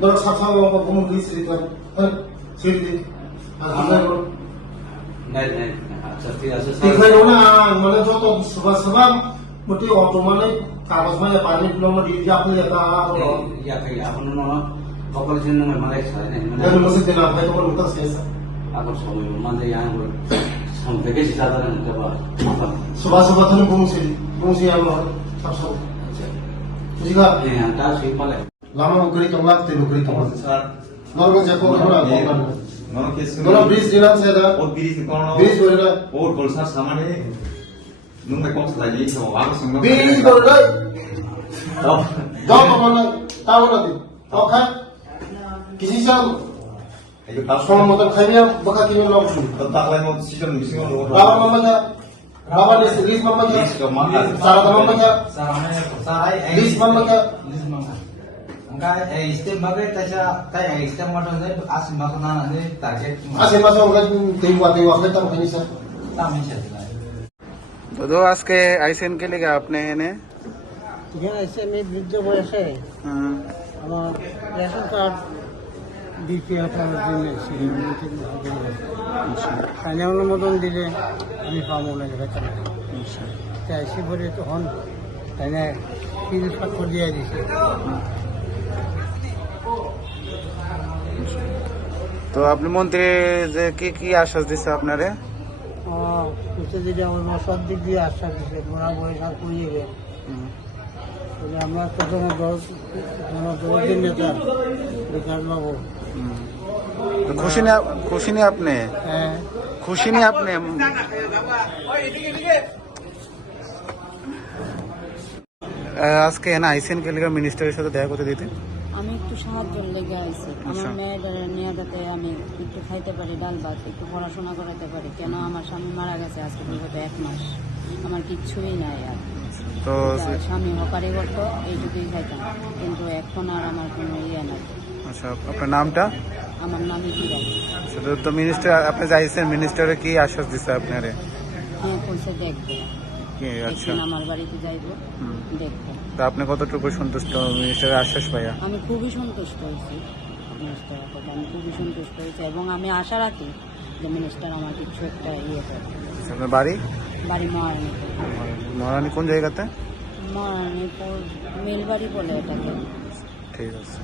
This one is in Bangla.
ধরো সাতসাল ভ্রমণ দিয়েছি ছেড়ে দিই আর হাজার মানে যত সভা সভা মোটি অটো মানে কাগজ মানে পানি প্লম ডিজি আপনি এটা ya kai abun no bakal jin no malai sai ne মানে মসে দেনা ভাই তোমার মত শেষ abun সময় মানে yang sampai ke sisa dan coba সভা সভা তুমি বংশী আমার সব বুঝিগা yang ta sih pale Lama গরি তোমলা তে গরি তোমলা স্যার নরগো যাকো আমরা নন কেস নন ব্রিজ দিলাম সেদা ও ব্রিজ কোন ব্রিজ বলরা ও গোলসার সামনে নুমে কোন সাইলি তো আগে সঙ্গে ব্রিজ বলরা দাও মানে তাও না দি ওখা কিছু চাল এই তো তার সময় মতন খাইয়া বকা কিনে লাভ শুরু তাকলাই মত সিজন মিসিং হলো বাবা মামা যা বাবা নে সিরিজ মামা যা সারা মামা যা Sarangnya sarai লিস মামা যা Lis mangga. Angka istem bagai tasya tay istem modal ne asim makanan ne target আসে মাসে আমরা তেইওয়া খেতাম খাইছা tamin siya sila. দাদু আজকে আইসেন কে লেগে আপনি এনে এখানে এসে আমি বৃদ্ধ বয়সে আমার রেশন কার্ড বিপিএল করার জন্য স্থানীয় অনুমোদন দিলে আমি পাবো না বেতন তাই এসে পরে তখন তাই না কিছু স্বাক্ষর দিয়ে দিছে তো আপনি মন্ত্রী যে কি কি আশ্বাস দিচ্ছে আপনারে কিছু দিলে আমার সব দিক দিয়ে আশ্বাস দিচ্ছে ওরা বয়স আর করিয়ে গেছে আমরা তো দলের নেতা বিকাশ বাবু তো খুশি নি আপনি হ্যাঁ খুশি নি আপনি আজকে এনে আইসেন কে লেগে মিনিস্টারের সাথে দেখা করতে দিতে আমি একটু সাহায্যের লেগে আইছি আমার মেয়েদের নিয়ে যাতে আমি একটু খাইতে পারি ডাল ভাত একটু পড়াশোনা করাতে পারি কেন আমার স্বামী মারা গেছে আজকে পর্যন্ত 1 মাস আমার কিচ্ছুই নাই আর তো স্বামী হকারি করতো এইটুকুই খাইতাম কিন্তু এখন আর আমার কোনো ইয়ে নাই আচ্ছা আপনার নামটা আমার নামই কি সেটা তো মিনিস্টার আপনি যাইছেন মিনিস্টারে কি আশ্বাস দিচ্ছে আপনারে হ্যাঁ কইছে দেখবে কি আচ্ছা একদিন আমার বাড়িতে যাইবো দেখবে তা আপনি কতটুকু সন্তুষ্ট মিনিস্টারের আশ্বাস পাইয়া আমি খুবই সন্তুষ্ট হয়েছি মিনিস্টার কথা আমি খুবই সন্তুষ্ট হয়েছি এবং আমি আশা রাখি যে মিনিস্টার আমার কিছু একটা ইয়ে করে আপনার বাড়ি বাড়ি মহারানীতে মহারানী কোন জায়গাতে মহারানীপুর মিলবাড়ি বলে এটাকে ঠিক আছে